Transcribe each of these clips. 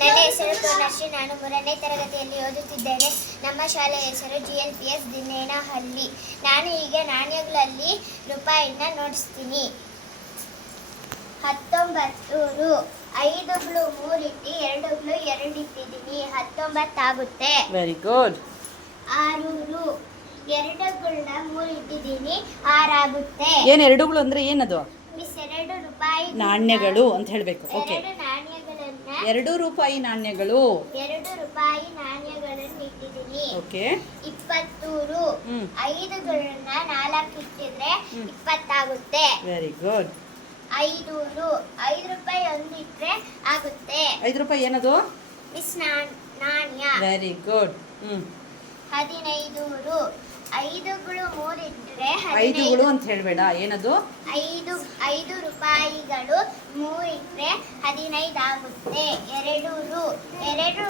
ನನ್ನ ಹೆಸರು ಪೂರ್ಣಶ್ರೀ. ನಾನು 3ನೇ ತರಗತಿಯಲ್ಲಿ ಓದುತ್ತಿದ್ದೇನೆ. ನಮ್ಮ ಶಾಲೆಯ ಹೆಸರು GLPS ದಿನ್ನೇನಹಳ್ಳಿ. ನಾನು ಈಗ ನಾಣ್ಯಗಳಲ್ಲಿ ರೂಪಾಯಿನ ನೋಡಿಸ್ತೀನಿ. 19 ರು. 5 ಗಳು 3 ಇಟ್ಟು 2 ಗಳು 2 ಇಟ್ಟಿದ್ದೀನಿ. 19 ಆಗುತ್ತೆ. Very good. 6 ರು. 2 ಗಳನ್ನ 3 ಇಟ್ಟಿದ್ದೀನಿ. 6 ಆಗುತ್ತೆ. ಏನು ಎರಡುಗಳು ಅಂದ್ರೆ ಏನದು? ಮಿಸ್ 2 ರೂಪಾಯಿ ನಾಣ್ಯಗಳು ಅಂತ ಹೇಳಬೇಕು. ಓಕೆ. 2 ರೂಪಾಯಿ ನಾಣ್ಯಗಳು. 2 ರೂಪಾಯಿ ನಾಣ್ಯಗಳನ್ನು ಇಟ್ಟಿದ್ದೀನಿ. ಓಕೆ. 20 ರು. 5 ಗಳನ್ನ 4 ಇಟ್ಟಿದ್ರೆ 20 ಆಗುತ್ತೆ. Very good. 5 ರು. 5 ರೂಪಾಯಿ ಒಂದು ಇಟ್ರೆ ಆಗುತ್ತೆ. 5 ರೂಪಾಯಿ ಏನದು? ಮಿಸ್ ನಾಣ್ಯ. Very good. 15 ರು. 5 ಗಳು 3 ಇಟ್ಟರೆ 5ಗಳು ಅಂತ ಹೇಳಬೇಡ. ಏನದು? 5 ರೂಪಾಯಿಗಳು 3 ಇಟ್ಟರೆ 15 ಆಗುತ್ತೆ. 2 ರು. 2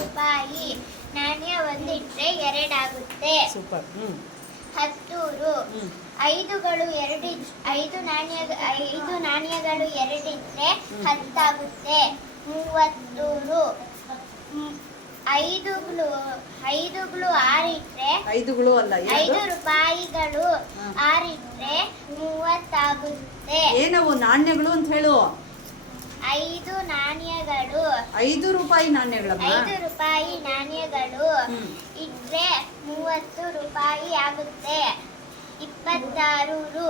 ರೂಪಾಯಿ ನಾಣ್ಯ ಒಂದು ಇಟ್ಟರೆ 2 ಆಗುತ್ತೆ. ಸೂಪರ್. 10 ರು. 5 ನಾಣ್ಯಗಳು 2 ಇಟ್ಟರೆ 10 ಆಗುತ್ತೆ. 30 ರು. 5 ಗಳು 6 ಇಟ್ಟರೆ 5ಗಳು ಅಲ್ಲ. 5 ರೂಪಾಯಿಗಳು 6 ಇಟ್ಟರೆ 30 ಆಗುತ್ತೆ. ಏನವು ನಾಣ್ಯಗಳು ಅಂತ ಹೇಳು. 5 ನಾಣ್ಯಗಳು 5 ರೂಪಾಯಿ ನಾಣ್ಯಗಳಮ್ಮ. 5 ರೂಪಾಯಿ ನಾಣ್ಯಗಳು ಇಟ್ಟರೆ 30 ರೂಪಾಯಿ ಆಗುತ್ತೆ. 26 ರು.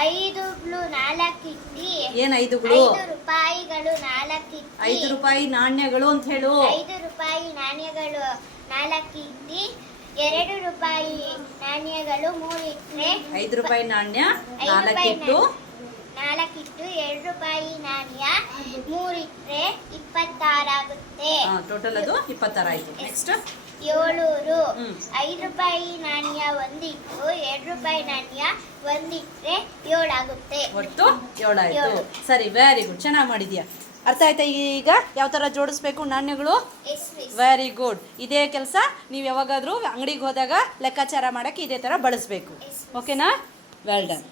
5 ಗಳು 4 ಇಟ್ಟು ಏನ್ 5ಗಳು? 5 ರೂಪಾಯಿಗಳು 4 ಇಟ್ಟು 5 ರೂಪಾಯಿ ನಾಣ್ಯಗಳು ಅಂತ ಹೇಳು. 5 ರೂಪಾಯಿ ನಾಣ್ಯಗಳು 4 ಇಟ್ಟು 2 ರೂಪಾಯಿ ನಾಣ್ಯಗಳು 3 ಇಟ್ಟರೆ 5 ರೂಪಾಯಿ ನಾಣ್ಯ 5 4 ರೂಪಾಯಿ ಇಟ್ಟು 4 ಇಟ್ಟು 2 ರೂಪಾಯಿ ನಾಣ್ಯ 3 ಇಟ್ಟರೆ 26 ಆಗುತ್ತೆ. ಟೋಟಲ್ ಅದು 26 ಆಯ್ತು. ನೆಕ್ಸ್ಟ್ 7 ರು. 5 ರೂಪಾಯಿ ನಾಣ್ಯ 1 ಇಟ್ಟು 2 ರೂಪಾಯಿ ನಾಣ್ಯ 1 ಇಟ್ಟರೆ 7 ಆಗುತ್ತೆ. ಒಟ್ಟು 7 ಆಯ್ತು. ಸರಿ, ವೆರಿ ಗುಡ್. ಚೆನ್ನಾಗಿ ಮಾಡಿದ್ಯಾ. ಅರ್ಥ ಆಯ್ತಾ? ಈಗ ಯಾವ ಥರ ಜೋಡಿಸ್ಬೇಕು ನಾಣ್ಯಗಳು? Very good. ಇದೇ ಕೆಲಸ ನೀವು ಯಾವಾಗಾದರೂ ಅಂಗಡಿಗೆ ಹೋದಾಗ ಲೆಕ್ಕಾಚಾರ ಮಾಡೋಕ್ಕೆ ಇದೇ ಥರ ಬಳಸಬೇಕು. ಓಕೆನಾ? Well done.